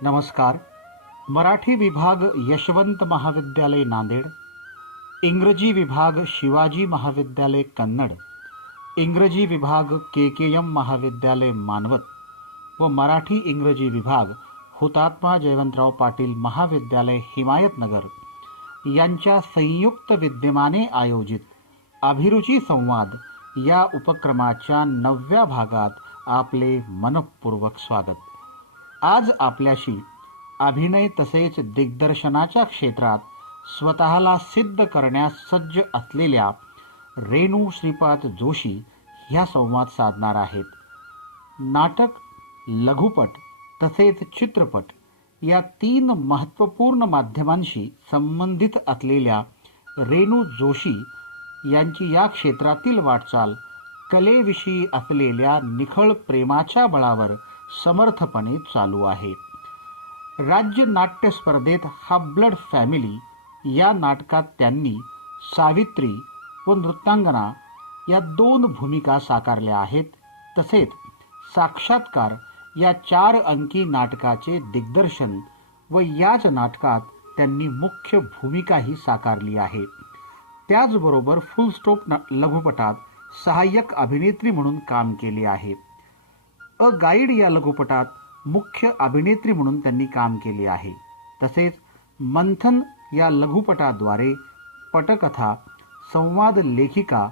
नमस्कार. मराठी विभाग यशवंत महाविद्यालय नांदेड, इंग्रजी विभाग शिवाजी महाविद्यालय कन्नड, इंग्रजी विभाग KKM महाविद्यालय मानवत व मराठी इंग्रजी विभाग हुतात्मा जयवंतराव पाटील महाविद्यालय हिमायतनगर यांच्या संयुक्त विद्यमाने आयोजित अभिरुची संवाद या उपक्रमाच्या 9व्या भागात आपले मनपूर्वक स्वागत. आज आपल्याशी अभिनय तसेच दिग्दर्शनाच्या क्षेत्रात स्वतःला सिद्ध करण्यास सज्ज असलेल्या रेणू श्रीपाद जोशी ह्या संवाद साधणार आहेत. नाटक, लघुपट तसेच चित्रपट या 3 महत्त्वपूर्ण माध्यमांशी संबंधित असलेल्या रेणू जोशी यांची या क्षेत्रातील वाटचाल कलेविषयी असलेल्या निखळ प्रेमाच्या बळावर समर्थपणे चालू आहे. राज्य नाट्य स्पर्धेत हा ब्लड फॅमिली या नाटकात त्यांनी सावित्री व नृत्यांगना या 2 भूमिका साकारल्या आहेत. तसेच साक्षात्कार या 4 अंकी नाटकाचे दिग्दर्शन व याच नाटकात त्यांनी मुख्य भूमिकाही साकारली आहे. त्याचबरोबर फुल स्टॉप लघुपटात सहाय्यक अभिनेत्री म्हणून काम केले आहे. अ गाईड या लघुपटात मुख्य अभिनेत्री म्हणून त्यांनी काम केले आहे. तसेच मंथन या लघुपटाद्वारे पटकथा, संवाद लेखिका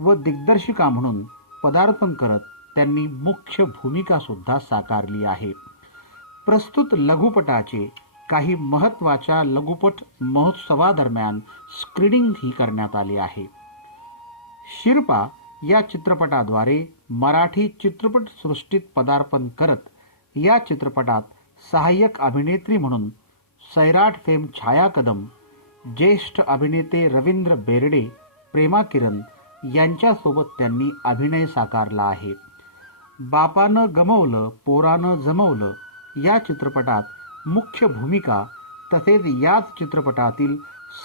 व दिग्दर्शिका म्हणून पदार्पण करत त्यांनी मुख्य भूमिका सुद्धा साकारली आहे. प्रस्तुत लघुपटाचे काही महत्त्वाच्या लघुपट महोत्सवादरम्यान स्क्रीनिंग ही करण्यात आले आहे. शिरपा या चित्रपटाद्वारे मराठी चित्रपट सृष्टीत पदार्पण करत या चित्रपटात सहाय्यक अभिनेत्री म्हणून सैराट फेम छाया कदम, ज्येष्ठ अभिनेते रवींद्र बेर्डे, प्रेमा किरण यांच्यासोबत त्यांनी अभिनय साकारला आहे. बापानं गमवलं पोरानं जमवलं या चित्रपटात मुख्य भूमिका तसेच याच चित्रपटातील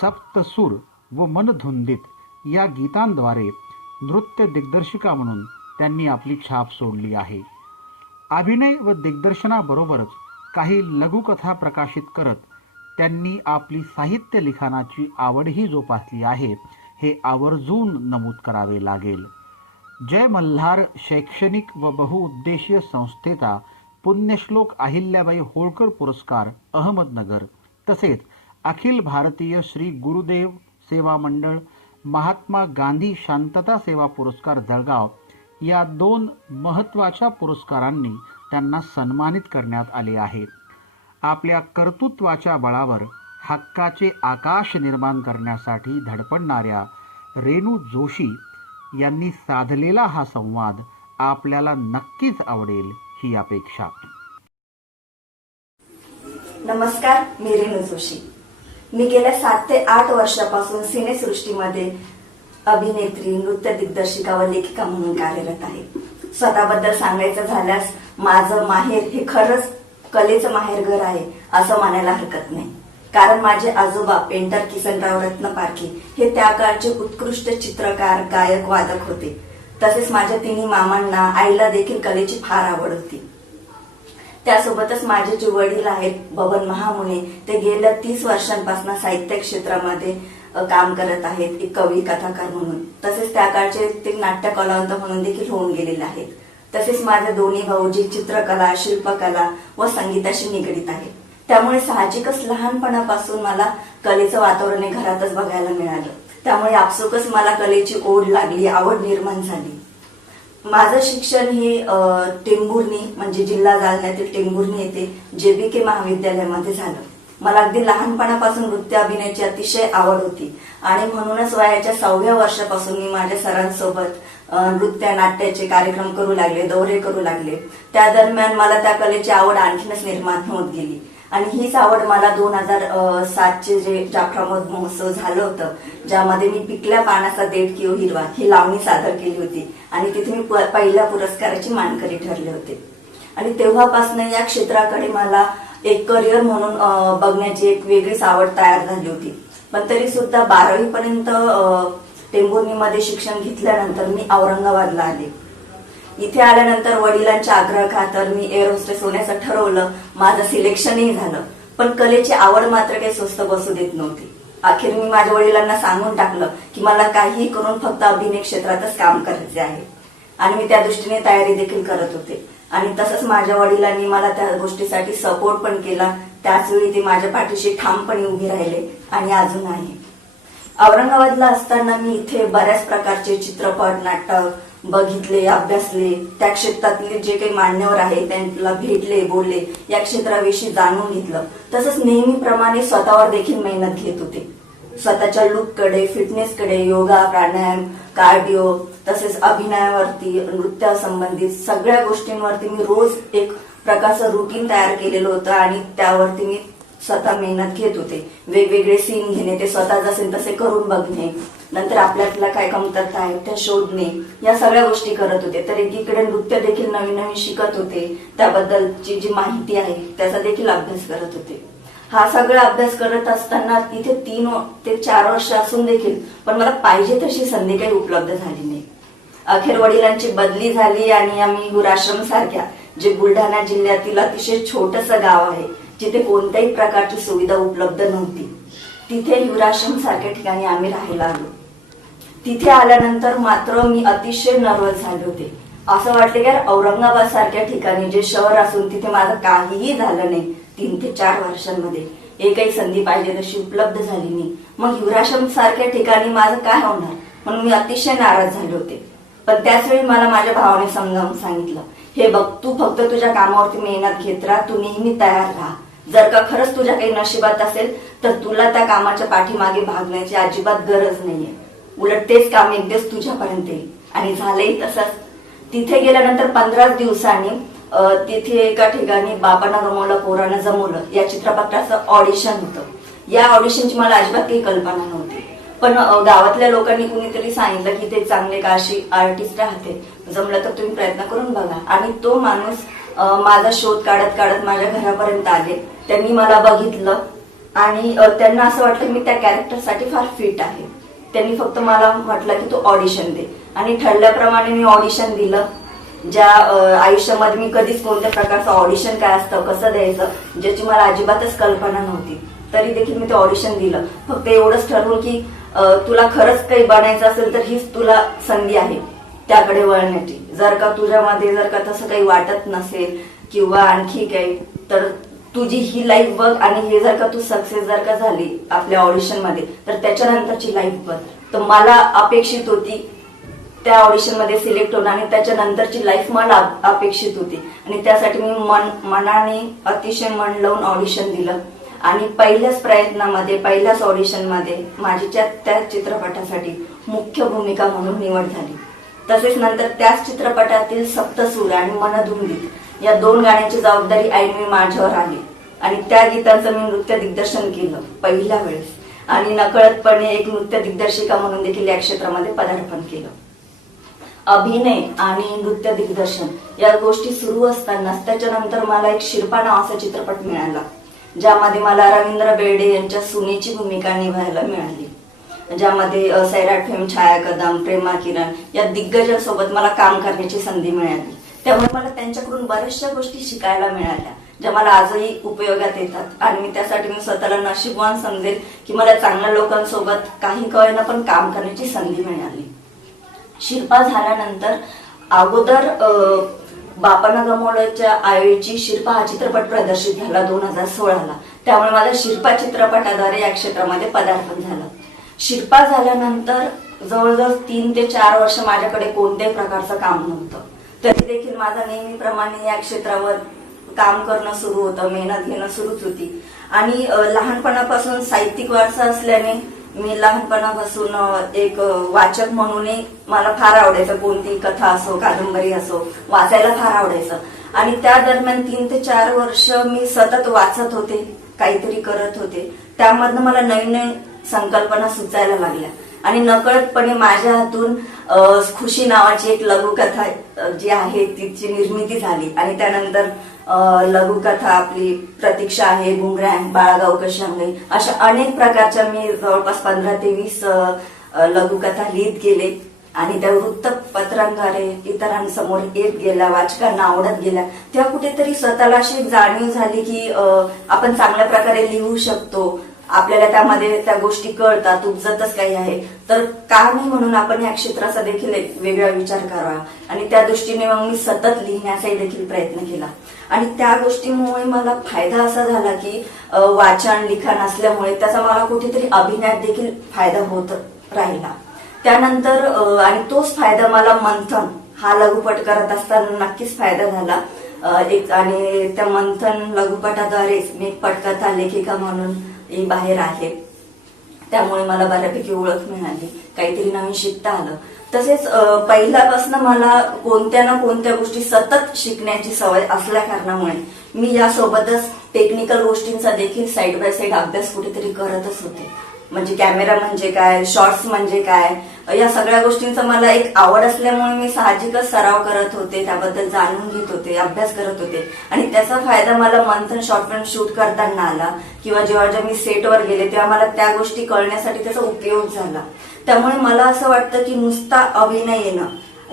सप्तसूर व मनधुंदित या गीतांद्वारे नृत्य दिग्दर्शिका म्हणून त्यांनी आपली छाप सोडली आहे. अभिनय व दिग्दर्शनाबरोबरच काही लघुकथा प्रकाशित करत त्यांनी आपली साहित्य लिखाणाची आवडही जोपासली आहे, हे आवर्जून नमूद करावे लागेल. जय मल्हार शैक्षणिक व बहुउद्देशीय संस्थेचा पुण्यश्लोक अहिल्याबाई होळकर पुरस्कार अहमदनगर तसेच अखिल भारतीय श्री गुरुदेव सेवा मंडळ महात्मा गांधी शांतता सेवा पुरस्कार जळगाव या 2 महत्त्वाच्या पुरस्कारांनी त्यांना सन्मानित करण्यात आले आहे. आपल्या कर्तृत्वाच्या बळावर हक्काचे आकाश निर्माण करण्यासाठी धडपडणाऱ्या रेणू जोशी यांनी साधलेला हा संवाद आपल्याला नक्कीच आवडेल ही अपेक्षा. नमस्कार, मी रेणू जोशी. मी गेल्या 7 ते 8 वर्षापासून सिनेसृष्टीमध्ये अभिनेत्री, नृत्य दिग्दर्शिका व लेखिका म्हणून कार्यरत आहे. स्वतःबद्दल सांगायचं झाल्यास माझं माहेर हे खरंच कलेचं माहेरघर आहे असं मानायला हरकत नाही. कारण माझे आजोबा पेंटर किसनराव रत्नपारखी हे त्या काळचे उत्कृष्ट चित्रकार, गायक, वादक होते. तसेच माझ्या 3 मामांना, आईला देखील कलेची फार आवड होती. त्यासोबतच माझे जे वडील आहेत बबन महामुने, ते गेल्या 30 वर्षांपासून साहित्य क्षेत्रामध्ये काम करत आहेत, एक कवी कथाकार म्हणून. तसेच त्या काळचे ते नाट्य कलावंत म्हणून देखील होऊन गेलेले आहेत. तसेच माझे दोन्ही भाऊजी चित्रकला, शिल्पकला व संगीताशी निगडीत आहेत. त्यामुळे साहजिकच लहानपणापासून मला कलेचं वातावरण हे घरातच बघायला मिळालं. त्यामुळे आपसुकच मला कलेची ओढ लागली, आवड निर्माण झाली. माझं शिक्षण हे टेंभुर्णी म्हणजे जिल्हा जालन्यातील टेंभुर्णी येथे JBK महाविद्यालयामध्ये झालं. मला अगदी लहानपणापासून नृत्य अभिनयाची अतिशय आवड होती आणि म्हणूनच वयाच्या 6व्या वर्षापासून मी माझ्या सरांसोबत नृत्य नाट्याचे कार्यक्रम करू लागले, दौरे करू लागले. त्या दरम्यान मला त्या कलेची आवड आणखीनच निर्माण होत गेली आणि हीच आवड मला 2007चे जे जाफराबाद महोत्सव झालं होतं, ज्यामध्ये मी पिकल्या पानाचा देठ किंवा हिरवा ही लावणी सादर केली होती आणि तिथे मी पहिल्या पुरस्काराची मानकरी ठरले होते. आणि तेव्हापासून या क्षेत्राकडे मला एक करिअर म्हणून बघण्याची एक वेगळीच आवड तयार झाली होती. पण तरी सुद्धा 12वी पर्यंत टेंभुर्णीमध्ये शिक्षण घेतल्यानंतर मी औरंगाबादला आले. इथे आल्यानंतर वडिलांच्या आग्रहाखातर मी एअर होस्टेस होण्याचं ठरवलं. माझं सिलेक्शनही झालं. पण कलेची आवड मात्र काही स्वस्त बसू देत नव्हती. अखेर मी माझ्या वडिलांना सांगून टाकलं की मला काहीही करून फक्त अभिनय क्षेत्रातच काम करायचे आहे. आणि मी त्या दृष्टीने तयारी देखील करत होते. आणि तसंच माझ्या वडिलांनी मला त्या गोष्टीसाठी सपोर्ट पण केला. त्याचवेळी ते माझ्या पाठीशी ठामपणे उभे राहिले आणि अजून आहे. औरंगाबादला असताना मी इथे बऱ्याच प्रकारचे चित्रपट, नाटक बघितले, अभ्यासले. त्या क्षेत्रातले जे काही मान्यवर आहे त्यांना भेटले, बोलले, या क्षेत्राविषयी जाणून घेतलं. तसंच नेहमीप्रमाणे स्वतःवर देखील मेहनत घेत होते. स्वतःच्या लुककडे, फिटनेसकडे, योगा, प्राणायाम, कार्डिओ, तसेच अभिनयावरती, नृत्यासंबंधित सगळ्या गोष्टींवरती मी रोज एक प्रकारचं रुटीन तयार केलेलं होतं आणि त्यावरती मी स्वतः मेहनत घेत होते. वेगवेगळे सीन घेणे, ते स्वतः जसे तसे करून बघणे, नंतर आपल्यातला काय कमतरता आहे त्या शोधणे, या सगळ्या गोष्टी करत होते. तर एकीकडे नृत्य देखील नवीन नवीन शिकत होते. त्याबद्दलची जी माहिती आहे त्याचा देखील अभ्यास करत होते. हा सगळा अभ्यास करत असताना तिथे 3 ते 4 वर्ष असून देखील पण मला पाहिजे तशी संधी काही उपलब्ध झाली नाही. अखेर वडिलांची बदली झाली आणि आम्ही हुराश्रम सारख्या, जे बुलढाणा जिल्ह्यातील अतिशय छोटंसं गाव आहे, जिथे कोणत्याही प्रकारची सुविधा उपलब्ध नव्हती, तिथे हिवराश्रम सारख्या ठिकाणी आम्ही राहायला आलो. तिथे आल्यानंतर मात्र मी अतिशय नर्वस झाले होते. असं वाटलं की यार, औरंगाबाद सारख्या ठिकाणी, जे शहर असून तिथे माझं काहीही झालं नाही 3 ते 4 वर्षांमध्ये, एकही संधी पाहिजे तशी उपलब्ध झाली नाही. मग हिवराश्रम सारख्या ठिकाणी माझं काय होणार, म्हणून मी अतिशय नाराज झाले होते. पण त्याचवेळी मला माझ्या भावाने समजावून सांगितलं, हे बघ, तू फक्त तुझ्या कामावरती मेहनत घेत राहा, तू नेहमी तयार राहा. जर का खरंच तुझ्या काही नशिबात असेल तर तुला त्या कामाच्या पाठीमागे भागण्याची अजिबात गरज नाहीये. उलट तेच काम एक दिवस तुझ्यापर्यंत येईल. आणि झालंही तसंच. तिथे गेल्यानंतर 15 दिवसांनी तिथे एका ठिकाणी बापांना गमवलं पोरांना जमवलं या चित्रपटाचं ऑडिशन होतं. या ऑडिशनची मला अजिबात काही कल्पना नव्हती. पण गावातल्या लोकांनी कुणीतरी सांगितलं की ते चांगले काशी आर्टिस्ट राहते, जमलं तर तुम्ही प्रयत्न करून बघा. आणि तो माणूस माझा शोध काढत काढत माझ्या घरापर्यंत आले. त्यांनी मला बघितलं आणि त्यांना असं वाटलं मी त्या कॅरेक्टरसाठी फार फिट आहे. त्यांनी फक्त मला म्हटलं की तू ऑडिशन दे. आणि ठरल्याप्रमाणे मी ऑडिशन दिलं. ज्या आयुष्यामध्ये मी कधीच कोणत्या प्रकारचं ऑडिशन काय असतं, कसं द्यायचं, ज्याची मला अजिबातच कल्पना नव्हती, तरी देखील मी ते ऑडिशन दिलं. फक्त एवढंच ठरवून की तुला खरंच काही बनायचं असेल तर हीच तुला संधी आहे त्याकडे वळण्याची. जर का तुझ्यामध्ये जर का तसं काही वाटत नसेल किंवा आणखी काही, तर तुझी ही लाईफ बघ. आणि हे जर का तू सक्सेस जर का झाली आपल्या ऑडिशन मध्ये, तर त्याच्यानंतरची लाईफ बघ. तर मला अपेक्षित होती त्या ऑडिशन मध्ये सिलेक्ट होणं आणि त्याच्यानंतरची लाईफ मला अपेक्षित होती. आणि त्यासाठी मी मनाने अतिशय मन लावून ऑडिशन दिलं. आणि पहिल्याच प्रयत्नामध्ये, पहिल्याच ऑडिशन मध्ये माझी त्या चित्रपटासाठी मुख्य भूमिका म्हणून निवड झाली. तसेच नंतर त्याच चित्रपटातील सप्तसूर आणि मनधुंदीत या 2 गाण्यांची जबाबदारी ऐनवेळी माझ्यावर आली. आणि त्या गीतांचं मी नृत्य दिग्दर्शन केलं पहिल्या वेळेस. आणि नकळतपणे एक नृत्य दिग्दर्शिका म्हणून देखील या क्षेत्रामध्ये पदार्पण केलं. अभिनय आणि नृत्य दिग्दर्शन या गोष्टी सुरू असतानाच त्याच्यानंतर मला एक शिरपा नावाचा चित्रपट मिळाला, ज्यामध्ये मला रवींद्र बेर्डे यांच्या सुनेची भूमिका निभावायला मिळाली. ज्यामध्ये सैराट फेम, छाया कदम, प्रेमा किरण या दिग्गजांसोबत मला काम करण्याची संधी मिळाली. त्यामुळे मला त्यांच्याकडून बऱ्याचशा गोष्टी शिकायला मिळाल्या, ज्या मला आजही उपयोगात येतात. आणि मी त्यासाठी मी स्वतःला नशीबवान समजेल की मला चांगल्या लोकांसोबत काही कळेना पण काम करण्याची संधी मिळाली. शिरपा झाल्यानंतर अगोदर बापांना गमवल्याच्या ऐवजी शिरपा हा चित्रपट प्रदर्शित झाला 2016ला. त्यामुळे माझ्या शिरपा चित्रपटाद्वारे या क्षेत्रामध्ये पदार्पण झालं. शिरपा झाल्यानंतर जवळजवळ 3 ते 4 वर्ष माझ्याकडे कोणत्याही प्रकारचं काम नव्हतं. तरी देखील माझा नेहमीप्रमाणे या क्षेत्रावर काम करणं सुरू होतं, मेहनत घेणं सुरूच होती. आणि लहानपणापासून साहित्यिक वारसा असल्याने मी लहानपणापासून एक वाचक म्हणूनही मला फार आवडायचं. कोणती कथा असो, कादंबरी असो, वाचायला फार आवडायचं. आणि त्या दरम्यान 3 ते 4 वर्ष मी सतत वाचत होते, काहीतरी करत होते. त्यामधनं मला नवीन नवीन संकल्पना सुचायला लागल्या. आणि नकळतपणे माझ्या हातून खुशी नावाची एक लघुकथा जी आहे तिची निर्मिती झाली. आणि त्यानंतर लघुकथा आपली प्रतीक्षा आहे, घुंगऱ्या आहे, बाळागाव कशांगई, अशा अनेक प्रकारच्या मी जवळपास 15 ते 20 लघुकथा लिहित गेले. आणि त्या वृत्तपत्रांद्वारे इतरांसमोर येत गेला, वाचकांना आवडत गेला, तेव्हा कुठेतरी स्वतःला अशी जाणीव झाली की आपण चांगल्या प्रकारे लिहू शकतो, आपल्याला त्यामध्ये त्या गोष्टी कळतात, उपजतच काही आहे, तर का नाही म्हणून आपण या क्षेत्राचा देखील एक वेगळा विचार करावा. आणि त्या दृष्टीने मग मी सतत लिहिण्याचाही देखील प्रयत्न केला. आणि त्या गोष्टीमुळे मला फायदा असा झाला की वाचन लिखाण असल्यामुळे त्याचा मला कुठेतरी अभिनयात देखील फायदा होत राहिला. त्यानंतर आणि तोच फायदा मला मंथन हा लघुपट करत असताना नक्कीच फायदा झाला. आणि त्या मंथन लघुपटाद्वारेच मी एक पटकथा लेखिका म्हणून बाहेर आहे. त्यामुळे मला बऱ्यापैकी ओळख मिळाली, काहीतरी नवीन शिकता आलं. तसेच पहिल्यापासून मला कोणत्या ना कोणत्या गोष्टी सतत शिकण्याची सवय असल्या कारणामुळे मी यासोबतच टेक्निकल गोष्टींचा देखील साईड बाय साईड अभ्यास कुठेतरी करतच होते. म्हणजे कॅमेरा म्हणजे काय, शॉर्ट्स म्हणजे काय, या सगळ्या गोष्टींचा मला एक आवड असल्यामुळे मी साहजिकच सराव करत होते, त्याबद्दल जाणून घेत होते, अभ्यास करत होते. आणि त्याचा फायदा मला मंथन शॉर्ट फिल्म शूट करताना आला किंवा जेव्हा मी सेटवर गेले तेव्हा मला त्या गोष्टी कळण्यासाठी त्याचा उपयोग झाला. त्यामुळे मला असं वाटतं की नुसता अभिनय येणं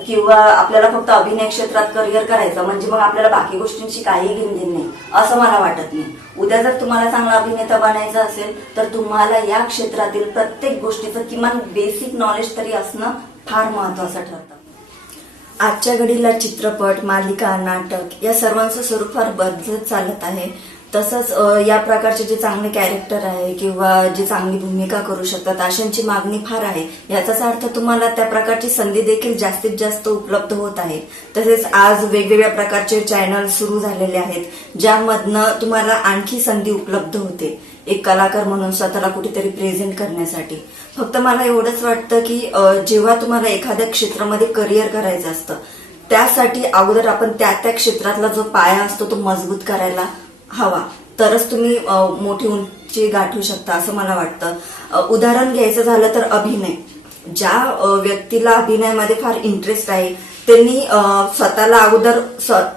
किंवा आपल्याला फक्त अभिनय क्षेत्रात करिअर करायचं म्हणजे मग आपल्याला बाकी गोष्टींची काही घेणदेण नाही असं मला वाटत नाही. उद्या जर तुम्हाला चांगला अभिनेता बनायचं असेल तर तुम्हाला या क्षेत्रातील प्रत्येक गोष्टीचं किमान बेसिक नॉलेज तरी असणं फार महत्वाचं ठरतं. आजच्या घडीला चित्रपट, मालिका, नाटक या सर्वांचं स्वरूप फार बदलत चालत आहे. तसंच या प्रकारचे जे चांगले कॅरेक्टर आहे किंवा जे चांगली भूमिका करू शकतात अशांची मागणी फार आहे. याचाच अर्थ तुम्हाला त्या प्रकारची संधी देखील जास्तीत जास्त उपलब्ध होत आहे. तसेच आज वेगवेगळ्या प्रकारचे चॅनल सुरू झालेले आहेत ज्यामधनं तुम्हाला आणखी संधी उपलब्ध होते एक कलाकार म्हणून स्वतःला कुठेतरी प्रेझेंट करण्यासाठी. फक्त मला एवढंच वाटतं की जेव्हा तुम्हाला एखाद्या क्षेत्रामध्ये करिअर करायचं असतं त्यासाठी अगोदर आपण त्या क्षेत्रातला जो पाया असतो तो मजबूत करायला हवा, तरच तुम्ही मोठी उंची गाठू शकता असं मला वाटतं. उदाहरण घ्यायचं झालं तर अभिनय. ज्या व्यक्तीला अभिनयामध्ये फार इंटरेस्ट आहे त्यांनी स्वतःला अगोदर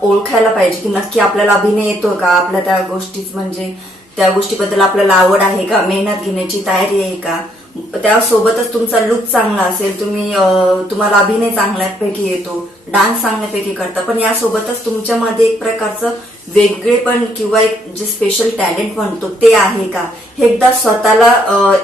ओळखायला पाहिजे की नक्की आपल्याला अभिनय येतो का, आपल्या त्या गोष्टीच म्हणजे त्या गोष्टीबद्दल आपल्याला आवड आहे का, मेहनत घेण्याची तयारी आहे का. त्यासोबतच तुमचा लुक चांगला असेल, तुम्हाला अभिनय चांगल्यापैकी येतो, डान्स चांगल्यापैकी करता, पण यासोबतच तुमच्यामध्ये एक प्रकारचं वेगळेपण किंवा एक जे स्पेशल टॅलेंट म्हणतो ते आहे का हे एकदा स्वतःला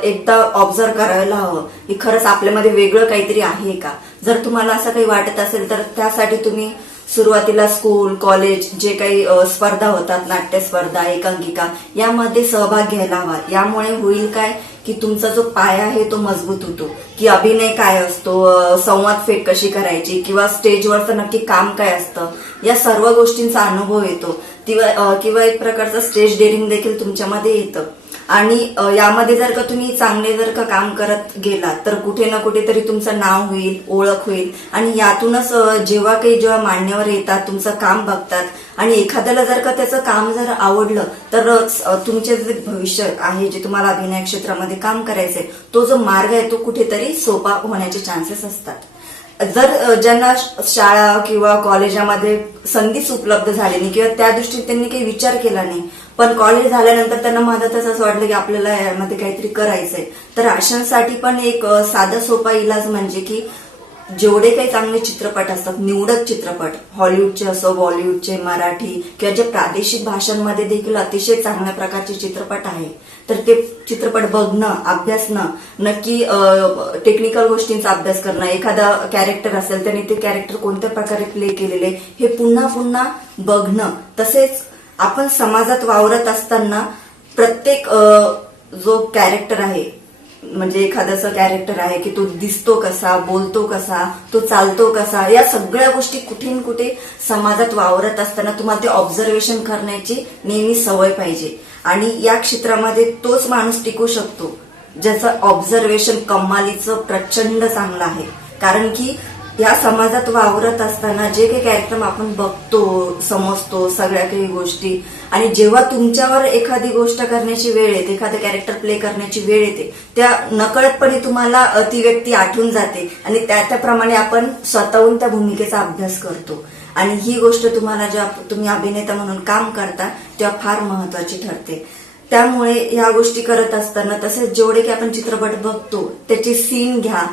एकदा ऑब्झर्व करायला हवं की खरंच आपल्यामध्ये वेगळं काहीतरी आहे का. जर तुम्हाला असं काही वाटत असेल तर त्यासाठी तुम्ही सुरुवातीला स्कूल, कॉलेज जे काही स्पर्धा होतात, नाट्य स्पर्धा, एकांकिका यामध्ये सहभाग घ्यायला हवा. यामुळे होईल काय की तुमचा जो पाया आहे तो मजबूत होतो की अभिनय काय असतो, संवाद फेक कशी करायची किंवा स्टेजवरचं नक्की काम काय असतं या सर्व गोष्टींचा अनुभव येतो किंवा एक प्रकारचं स्टेज डेअरिंग देखील तुमच्यामध्ये येतं. आणि यामध्ये जर का तुम्ही चांगले जर का काम करत गेलात तर कुठे ना कुठेतरी तुमचं नाव होईल, ओळख होईल. आणि यातूनच जेव्हा मान्यवर येतात, तुमचं काम बघतात आणि एखाद्याला जर का त्याचं काम जर आवडलं तर तुमचे जे भविष्य आहे जे तुम्हाला अभिनय क्षेत्रामध्ये काम करायचंय तो जो मार्ग आहे तो कुठेतरी सोपा होण्याचे चान्सेस असतात. जर ज्यांना शाळा किंवा कॉलेजामध्ये संधीच उपलब्ध झाली नाही किंवा त्या दृष्टीने त्यांनी काही विचार केला नाही पण कॉलेज झाल्यानंतर त्यांना मधातच असं वाटलं की आपल्याला यामध्ये काहीतरी करायचंय तर अशांसाठी पण एक साधा सोपा इलाज म्हणजे की जेवढे काही चांगले चित्रपट असतात, निवडक चित्रपट, हॉलिवूडचे असो, बॉलिवूडचे, मराठी किंवा जे प्रादेशिक भाषांमध्ये देखील अतिशय चांगल्या प्रकारचे चित्रपट आहे तर ते चित्रपट बघणं, अभ्यासणं, नक्की टेक्निकल गोष्टींचा अभ्यास करणं, एखादा कॅरेक्टर असेल त्याने ते कॅरेक्टर कोणत्या प्रकारे प्ले केलेले हे पुन्हा पुन्हा बघणं. तसेच आपण समाजात वावरत असताना प्रत्येक जो कॅरेक्टर आहे म्हणजे एखाद्याचं कॅरेक्टर आहे की तो दिसतो कसा, बोलतो कसा, तो चालतो कसा, या सगळ्या गोष्टी कुठे न कुठे समाजात वावरत असताना तुम्हाला ते ऑब्झर्वेशन करण्याची नेहमी सवय पाहिजे. आणि या क्षेत्रामध्ये तोच माणूस टिकू शकतो ज्याचं ऑब्झर्वेशन कमालीचं प्रचंड चांगलं आहे. कारण की या समाजात वावरत असताना जे काही कॅरेक्टर आपण बघतो, समजतो सगळ्या काही गोष्टी आणि जेव्हा तुमच्यावर एखादी गोष्ट करण्याची वेळ येते, एखादं कॅरेक्टर प्ले करण्याची वेळ येते त्या नकळतपणे तुम्हाला ती व्यक्ती आठवून जाते आणि त्याप्रमाणे आपण स्वतःहून त्या भूमिकेचा अभ्यास करतो. आणि ही गोष्ट तुम्हाला जेव्हा तुम्ही अभिनेता म्हणून काम करता तेव्हा फार महत्वाची ठरते. त्यामुळे या गोष्टी करत असताना तसेच जेवढे की आपण चित्रपट बघतो त्याचे सीन घ्या,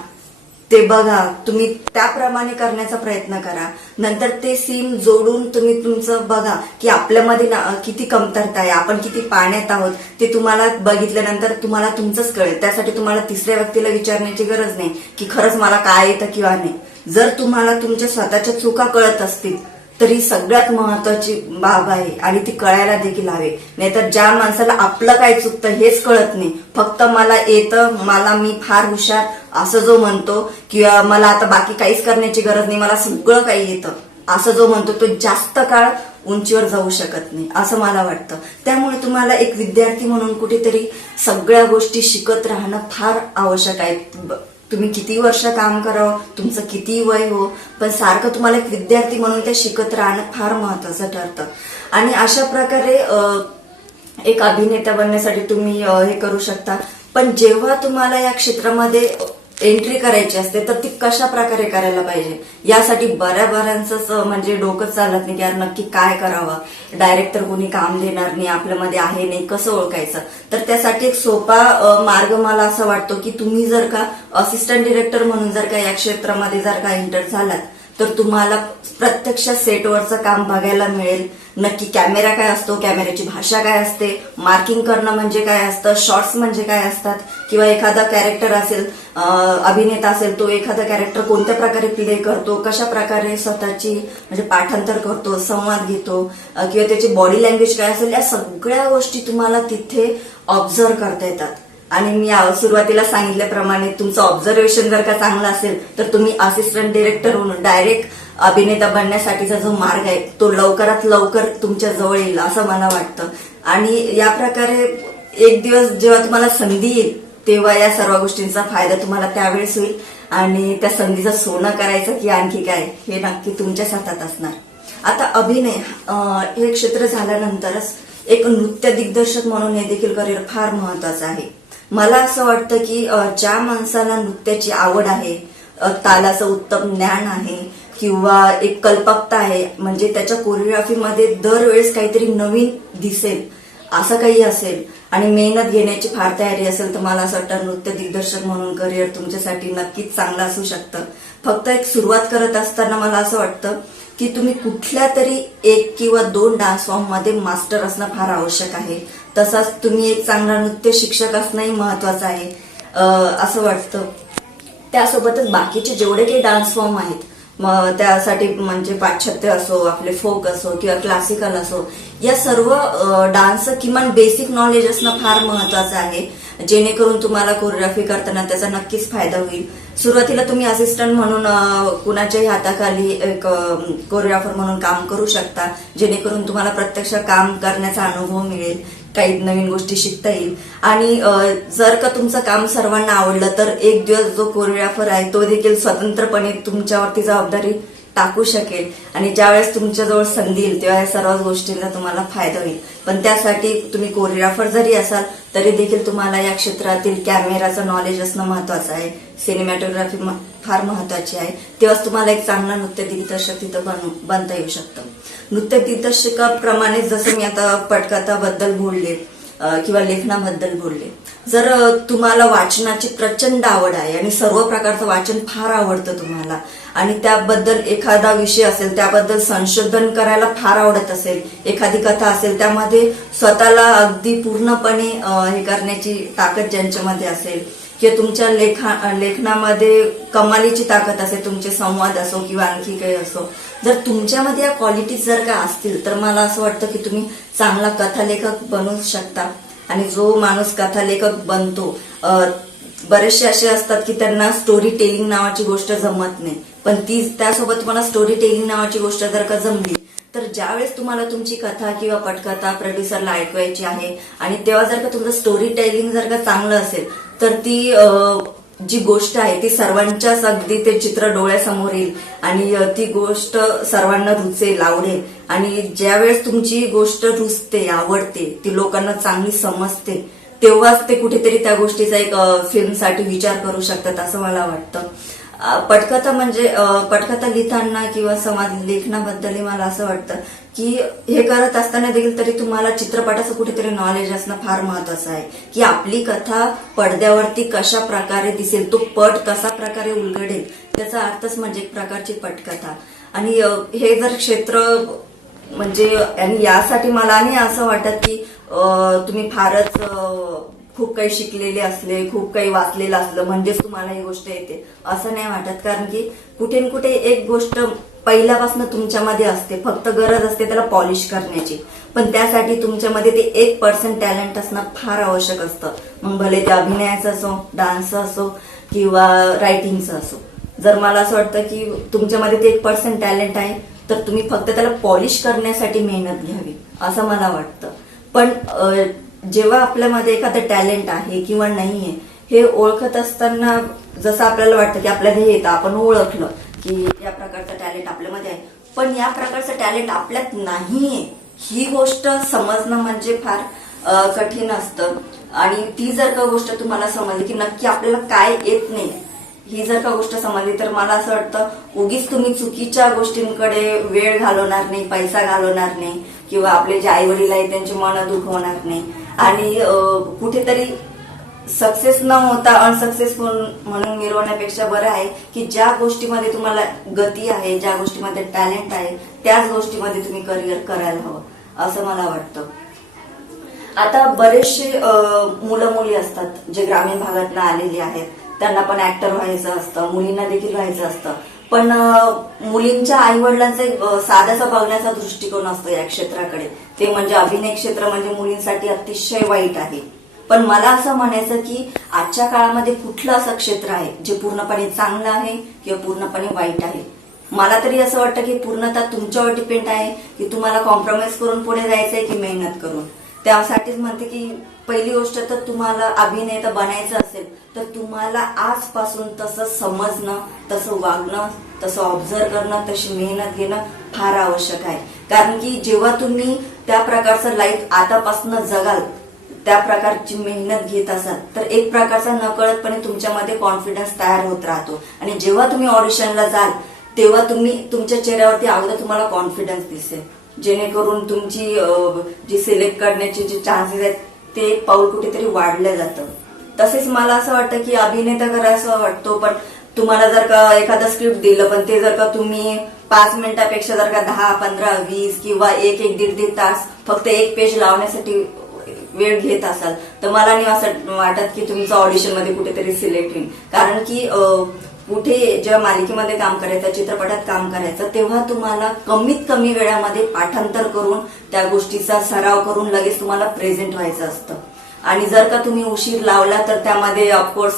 ते बघा, तुम्ही त्याप्रमाणे करण्याचा प्रयत्न करा. नंतर ते सीन जोडून तुम्ही तुमचं बघा की आपल्यामध्ये किती कमतरता आहे, आपण किती पाण्यात आहोत, ते तुम्हाला बघितल्यानंतर तुम्हाला तुमचंच कळेल. त्यासाठी तुम्हाला तिसऱ्या व्यक्तीला विचारण्याची गरज नाही की खरंच मला काय येतं किंवा नाही. जर तुम्हाला तुमच्या स्वतःच्या चुका कळत असतील तर ही सगळ्यात महत्वाची बाब आहे आणि ती कळायला देखील हवे. नाहीतर ज्या माणसाला आपलं काय चुकतं हेच कळत नाही, फक्त मला येतं, मी फार हुशार असं जो म्हणतो, किंवा मला आता बाकी काहीच करण्याची गरज नाही, मला सगळं काही येतं असं जो म्हणतो, तो जास्त काळ उंचीवर जाऊ शकत नाही असं मला वाटतं. त्यामुळे तुम्हाला एक विद्यार्थी म्हणून कुठेतरी सगळ्या गोष्टी शिकत राहणं फार आवश्यक आहे. तुम्ही किती वर्ष काम करावं, तुमचं किती वय हो, पण सारखं तुम्हाला एक विद्यार्थी म्हणून ते शिकत राहणं फार महत्वाचं ठरतं. आणि अशा प्रकारे एक अभिनेता बनण्यासाठी तुम्ही हे करू शकता. पण जेव्हा तुम्हाला या क्षेत्रामध्ये एंट्री करायची असते तर ती कशा प्रकारे करायला पाहिजे यासाठी बऱ्याच म्हणजे डोकं चालत नाही की यार नक्की काय करावं, डायरेक्ट तर कोणी काम देणार नाही, आपल्यामध्ये आहे नाही, कसं ओळखायचं. तर त्यासाठी एक सोपा मार्ग मला असं वाटतो की तुम्ही जर का असिस्टंट डिरेक्टर म्हणून जर का या क्षेत्रामध्ये जर का एंटर झालात तर तुम्हाला प्रत्यक्ष सेटवरचं काम बघायला मिळेल. नक्की कॅमेरा काय असतो, कॅमेऱ्याची भाषा काय असते, मार्किंग करणं म्हणजे काय असतं, शॉर्ट्स म्हणजे काय असतात, किंवा एखादा कॅरेक्टर असेल, अभिनेता असेल, तो एखादा कॅरेक्टर कोणत्या प्रकारे प्ले करतो, कशा प्रकारे स्वतःची म्हणजे पाठांतर करतो, संवाद घेतो, किंवा त्याची बॉडी लँग्वेज काय असेल, या सगळ्या गोष्टी तुम्हाला तिथे ऑब्झर्व करता येतात. आणि मी सुरुवातीला सांगितल्याप्रमाणे तुमचं ऑब्झर्वेशन जर का चांगलं असेल तर तुम्ही असिस्टंट डिरेक्टर होऊन डायरेक्ट अभिनेता बनण्यासाठीचा जो मार्ग आहे तो लवकरात लवकर तुमच्या जवळ येईल असं मला वाटतं. आणि या प्रकारे एक दिवस जेव्हा तुम्हाला संधी येईल तेव्हा या सर्व गोष्टींचा फायदा तुम्हाला त्यावेळेस होईल. आणि त्या संधीचं सोनं करायचं की आणखी काय हे नक्की तुमच्याच हातात असणार. आता अभिनय हे क्षेत्र झाल्यानंतरच एक नृत्य दिग्दर्शक म्हणून हे देखील करिअर फार महत्वाचं आहे. मला असं वाटतं की ज्या माणसाला नृत्याची आवड आहे, तालाचं उत्तम ज्ञान आहे, किंवा एक कल्पकता आहे, म्हणजे त्याच्या कोरिओग्राफीमध्ये दरवेळेस काहीतरी नवीन दिसेल असं काही असेल आणि मेहनत घेण्याची फार तयारी असेल तर मला असं वाटतं नृत्य दिग्दर्शक म्हणून करिअर तुमच्यासाठी नक्कीच चांगलं असू शकतं. फक्त एक सुरुवात करत असताना मला असं वाटतं की तुम्ही कुठल्या तरी 1 किंवा 2 डान्स फॉर्म मध्ये मास्टर असणं फार आवश्यक आहे. तसाच तुम्ही एक चांगला नृत्य शिक्षक असणंही महत्वाचं आहे असं वाटतं. त्यासोबतच बाकीचे जेवढे काही डान्स फॉर्म आहेत त्यासाठी म्हणजे पाश्चात्य असो, आपले फोक असो किंवा क्लासिकल असो, या सर्व डान्स किमान बेसिक नॉलेज असणं फार महत्वाचं आहे, जेणेकरून तुम्हाला कोरिओग्राफी करताना त्याचा नक्कीच फायदा होईल. सुरुवातीला तुम्ही असिस्टंट म्हणून कुणाच्याही हाताखाली एक कोरिओग्राफर म्हणून काम करू शकता, जेणेकरून तुम्हाला प्रत्यक्ष काम करण्याचा अनुभव मिळेल, काही नवीन गोष्टी शिकता येईल. आणि जर का तुमचं काम सर्वांना आवडलं तर एक दिवस जो कोरिओग्राफर आहे तो देखील स्वतंत्रपणे तुमच्यावरती जबाबदारी टाकू शकेल आणि ज्यावेळेस तुमच्याजवळ संधी येईल तेव्हा या सर्व गोष्टींचा तुम्हाला फायदा होईल. पण त्यासाठी तुम्ही कोरिओग्राफर जरी असाल तरी देखील तुम्हाला या क्षेत्रातील कॅमेराचं नॉलेज असणं महत्वाचं आहे, सिनेमॅटोग्राफी फार महत्वाची आहे. तेव्हाच तुम्हाला एक चांगला नृत्य दिग्दर्शक तिथं बनता येऊ शकतं. नृत्य दिग्दर्शकाप्रमाणे जसं मी आता पटकथाबद्दल बोलले किंवा लेखनाबद्दल बोलले, जर तुम्हाला वाचनाची प्रचंड आवड आहे आणि सर्व प्रकारचं वाचन फार आवडतं तुम्हाला आणि त्याबद्दल एखादा विषय असेल त्याबद्दल संशोधन करायला फार आवडत असेल, एखादी कथा असेल त्यामध्ये स्वतःला अगदी पूर्णपणे हे करण्याची ताकद ज्यांच्यामध्ये असेल किंवा तुमच्या लेखनामध्ये कमालीची ताकद असेल, तुमचे संवाद असो किंवा आणखी काही असो, जर तुमच्यामध्ये या क्वालिटीज जर का असतील तर मला असं वाटतं की तुम्ही चांगला कथालेखक बनू शकता. आणि जो माणूस कथालेखक बनतो, बरेचसे असे असतात की त्यांना स्टोरी टेलिंग नावाची गोष्ट जमत नाही, पण त्यासोबत तुम्हाला स्टोरी टेलिंग नावाची गोष्ट जर का जमली तर ज्यावेळेस तुम्हाला तुमची कथा किंवा पटकथा प्रोड्युसरला ऐकवायची आहे आणि तेव्हा जर का तुमचं स्टोरी टेलिंग जर का चांगलं असेल तर ती जी गोष्ट आहे ती सर्वांच्याच अगदी ते चित्र डोळ्यासमोर येईल आणि ती गोष्ट सर्वांना रुचेल, आवडेल. आणि ज्यावेळेस तुमची गोष्ट रुचते, आवडते, ती लोकांना चांगली समजते तेव्हाच ते कुठेतरी त्या गोष्टीचा एक फिल्मसाठी विचार करू शकतात असं मला वाटतं. पटकथा म्हणजे पटकथा लिहिताना किंवा संवाद लेखनाबद्दल मला असं वाटतं की हे करत असताना देखील तरी तुम्हाला चित्रपटाचं कुठेतरी नॉलेज असणं फार महत्वाचं आहे की आपली कथा पडद्यावरती कशा प्रकारे दिसेल, तो पट कसा प्रकारे उलगडेल, त्याचा अर्थच म्हणजे एक प्रकारची पटकथा. आणि हे जर क्षेत्र म्हणजे आणि यासाठी मला नाही असं वाटत की तुम्ही फारच खूप काही शिकलेले असले, खूप काही वाचलेलं असलं म्हणजेच तुम्हाला ही गोष्ट येते असं नाही वाटत. कारण की कुठे ना कुठे एक गोष्ट पहिल्यापासून तुमच्यामध्ये असते, फक्त गरज असते त्याला पॉलिश करण्याची. पण त्यासाठी तुमच्यामध्ये ते 1% टॅलेंट असणं फार आवश्यक असतं. मग भले ते अभिनयाचं असो, डान्सचं असो किंवा रायटिंगचं असो. जर मला असं वाटतं की तुमच्यामध्ये ते 1% टॅलेंट आहे तर तुम्ही फक्त त्याला पॉलिश करण्यासाठी मेहनत घ्यावी असं मला वाटतं. पण जेव्हा आपल्यामध्ये एखादं टॅलेंट आहे किंवा नाहीये हे ओळखत असताना जसं आपल्याला वाटतं की आपल्याला हे येतं, आपण ओळखलं की या प्रकारचं टॅलेंट आपल्यामध्ये आहे, पण या प्रकारचं टॅलेंट आपल्यात नाहीये ही गोष्ट समजणं म्हणजे फार कठीण असतं. आणि ती जर का गोष्ट तुम्हाला समजली की नक्की आपल्याला काय येत नाही ही जर का गोष्ट समजली तर मला असं वाटतं उगीच तुम्ही चुकीच्या गोष्टींकडे वेळ घालवणार नाही, पैसा घालवणार नाही किंवा आपले जे आई वडील आहेत त्यांची मनं दुखवणार नाही. आणि कुठेतरी सक्सेस न होता अनसक्सेसफुल म्हणून मिरवण्यापेक्षा बरं आहे की ज्या गोष्टीमध्ये तुम्हाला गती आहे, ज्या गोष्टीमध्ये टॅलेंट आहे त्याच गोष्टीमध्ये तुम्ही करिअर करायला हवं असं मला वाटतं. आता बरेचसे मुलं मुली असतात जे ग्रामीण भागातून आलेली आहेत, त्यांना पण ऍक्टर व्हायचं असतं, मुलींना देखील व्हायचं असतं. पण मुलींच्या आई वडिलांचा एक साधासा बघण्याचा दृष्टिकोन असतो या क्षेत्राकडे, ते म्हणजे अभिनय क्षेत्र म्हणजे मुलींसाठी अतिशय वाईट आहे. पण मला असं म्हणायचं की आजच्या काळामध्ये कुठलं असं क्षेत्र आहे जे पूर्णपणे चांगलं आहे किंवा पूर्णपणे वाईट आहे. मला तरी असं वाटतं की पूर्णतः तुमच्यावर डिपेंड आहे की तुम्हाला कॉम्प्रोमाइज करून पुढे जायचंय की मेहनत करून. त्यासाठीच म्हणते की पहिली गोष्ट तर तुम्हाला अभिनेता बनायचं असेल तर तुम्हाला आजपासून तसं समजणं, तसं वागणं, तसं ऑब्झर्व करणं, तशी मेहनत घेणं फार आवश्यक आहे. कारण की जेव्हा तुम्ही त्या प्रकारचं लाईफ आतापासून जगाल, त्या प्रकारची मेहनत घेत असाल तर एक प्रकारचा नकळतपणे तुमच्यामध्ये कॉन्फिडन्स तयार होत राहतो. आणि जेव्हा तुम्ही ऑडिशनला जाल तेव्हा तुमच्या चेहऱ्यावरती अगोदर तुम्हाला कॉन्फिडन्स दिसेल, जेणेकरून तुमची जी सिलेक्ट करण्याचे जे चान्सेस आहेत ते एक पाऊल कुठेतरी वाढलं जातं. तसेच मला असं वाटतं की अभिनेता करायचं वाटतो, पण तुम्हाला जर का एखादं स्क्रिप्ट दिलं पण ते जर का तुम्ही 5 मिनिटापेक्षा जर का 10, 15, 20 किंवा 1-1.5 तास फक्त एक पेज लावण्यासाठी वेळ घेत असाल तर मला नाही असं वाटत की तुमचं ऑडिशन मध्ये कुठेतरी सिलेक्ट होईल. कारण की कुठे जेव्हा मालिकेमध्ये काम करायचं, चित्रपटात काम करायचं, तेव्हा तुम्हाला कमीत कमी वेळामध्ये पाठांतर करून त्या गोष्टीचा सराव करून लगेच तुम्हाला प्रेझेंट व्हायचं असतं. आणि जर का तुम्ही उशीर लावला तर त्यामध्ये ऑफकोर्स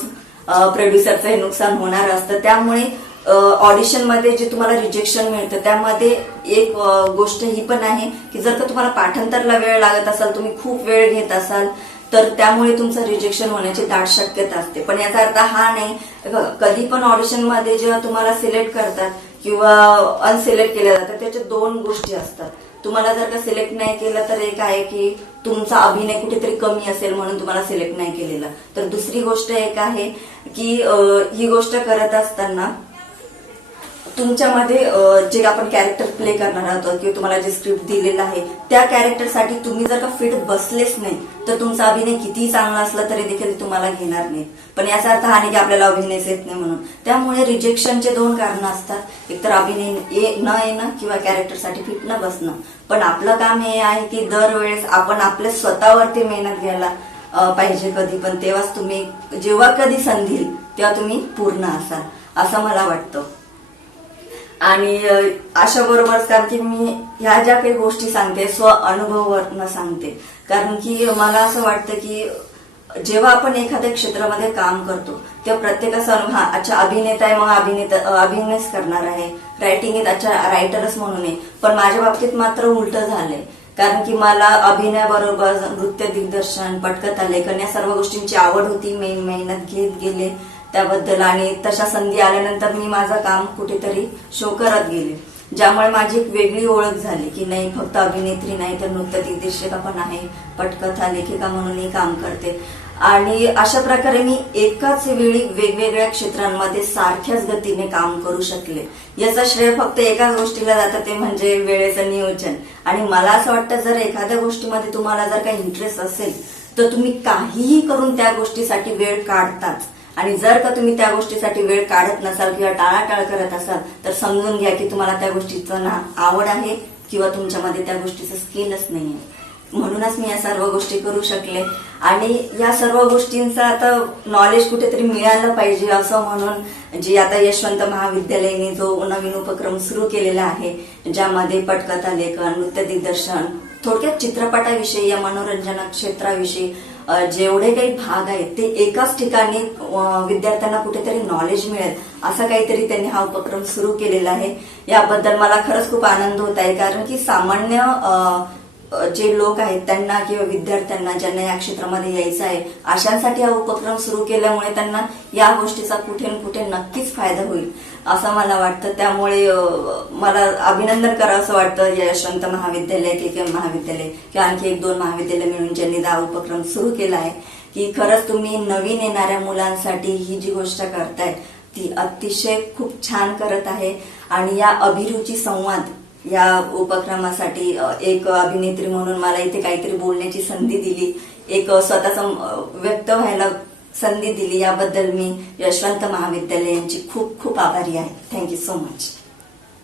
प्रोड्युसरचं हे नुकसान होणार असतं. त्यामुळे ऑडिशन मध्ये जे तुम्हाला रिजेक्शन मिळतं त्यामध्ये एक गोष्ट ही पण आहे की जर का तुम्हाला पाठांतरला वेळ लागत असाल, तुम्ही खूप वेळ घेत असाल तर त्यामुळे तुमचं रिजेक्शन होण्याची दाट शक्यता असते. पण याचा अर्थ हा नाही, कधी पण ऑडिशन मध्ये जेव्हा तुम्हाला सिलेक्ट करतात किंवा अनसिलेक्ट केलं जातं त्याच्या 2 गोष्टी असतात. तुम्हाला जर का सिलेक्ट नाही केलं तर एक आहे की तुमचा अभिनय कुठेतरी कमी असेल म्हणून तुम्हाला सिलेक्ट नाही केलेलं. तर दुसरी गोष्ट एक आहे की ही गोष्ट करत असताना तुमच्यामध्ये जे आपण कॅरेक्टर प्ले करणार आहोत किंवा तुम्हाला जे स्क्रिप्ट दिलेलं आहे त्या कॅरेक्टरसाठी तुम्ही जर का फिट बसलेच नाही तर तुमचा अभिनय कितीही चांगला असला तरी देखील तुम्हाला घेणार नाही. पण याचा अर्थ हा नाही की आपल्याला अभिनयच येत नाही म्हणून. त्यामुळे रिजेक्शनचे 2 कारणं असतात, एकतर अभिनय न येणं किंवा कॅरेक्टरसाठी फिट न बसणं. पण आपलं काम हे आहे की दरवेळेस आपण आपल्या स्वतःवरती मेहनत घ्यायला पाहिजे कधी पण, तेव्हाच तुम्ही जेव्हा कधी संधी येईल तेव्हा तुम्ही पूर्ण असाल असं मला वाटतं. आणि अशा बरोबरच कारण की मी ह्या ज्या काही गोष्टी सांगते स्व अनुभवावरनं सांगते. कारण की मला असं वाटतं की जेव्हा आपण एखाद्या क्षेत्रामध्ये काम करतो तेव्हा प्रत्येकाचा अनुभव, अच्छा अभिनेता आहे मग अभिनयच करणार आहे, रायटिंग आहे अच्छा रायटरच म्हणून आहे. पण माझ्या बाबतीत मात्र उलट झालंय. कारण की मला अभिनयाबरोबर नृत्य दिग्दर्शन, पटकथा लेखन या सर्व गोष्टींची आवड होती. मी मेहनत घेत गेले त्याबद्दल आणि तशा संधी आल्यानंतर मी माझं काम कुठेतरी शो करत गेले, ज्यामुळे माझी एक वेगळी ओळख झाली की नाही फक्त अभिनेत्री नाही तर नृत्य दिग्दर्शिका पण आहे, पटकथा लेखिका म्हणूनही काम करते. आणि अशा प्रकारे मी एकाच वेळी वेगवेगळ्या क्षेत्रांमध्ये सारख्याच गतीने काम करू शकले. याचं श्रेय फक्त एका गोष्टीला जातं, ते म्हणजे वेळेचं नियोजन. आणि मला असं वाटतं, जर एखाद्या गोष्टीमध्ये तुम्हाला जर काही इंटरेस्ट असेल तर तुम्ही काहीही करून त्या गोष्टीसाठी वेळ काढताच. आणि जर का तुम्ही त्या गोष्टीसाठी वेळ काढत नसाल किंवा टाळाटाळ करत असाल तर समजून घ्या की तुम्हाला त्या गोष्टीचं ना आवड आहे किंवा तुमच्यामध्ये त्या गोष्टीचं स्किलच नाहीये. म्हणूनच मी या सर्व गोष्टी करू शकले. आणि या सर्व गोष्टींचं आता नॉलेज कुठेतरी मिळालं पाहिजे असं म्हणून जी आता यशवंत महाविद्यालयाने जो नवीन उपक्रम सुरू केलेला आहे, ज्यामध्ये पटकथा लेखन, नृत्य दिग्दर्शन, थोडक्यात चित्रपटाविषयी या मनोरंजन क्षेत्राविषयी जेवढे काही भाग आहेत ते एकाच ठिकाणी विद्यार्थ्यांना कुठेतरी नॉलेज मिळेल असं काहीतरी त्यांनी हा उपक्रम सुरू केलेला आहे. याबद्दल मला खरंच खूप आनंद होत आहे, कारण की सामान्य जे लोक आहेत त्यांना किंवा विद्यार्थ्यांना ज्यांना या क्षेत्रामध्ये यायचं आहे अशांसाठी हा उपक्रम सुरू केल्यामुळे त्यांना या गोष्टीचा कुठे न कुठे नक्कीच फायदा होईल असं मला वाटतं. त्यामुळे मला अभिनंदन करावं असं वाटतं यशवंत महाविद्यालय, KK महाविद्यालय किंवा आणखी 1-2 महाविद्यालय मिळून ज्यांनी हा उपक्रम सुरू केला आहे, की खरंच तुम्ही नवीन येणाऱ्या मुलांसाठी ही जी गोष्ट करताय ती अतिशय खूप छान करत आहे. आणि या अभिरुची संवाद या उपक्रमासाठी एक अभिनेत्री म्हणून मला इथे काहीतरी बोलण्याची संधी दिली, एक स्वतःचं व्यक्त व्हायला संधी दिली, याबद्दल मी यशवंत महाविद्यालय यांची खूप खूप आभारी आहे. Thank you so much.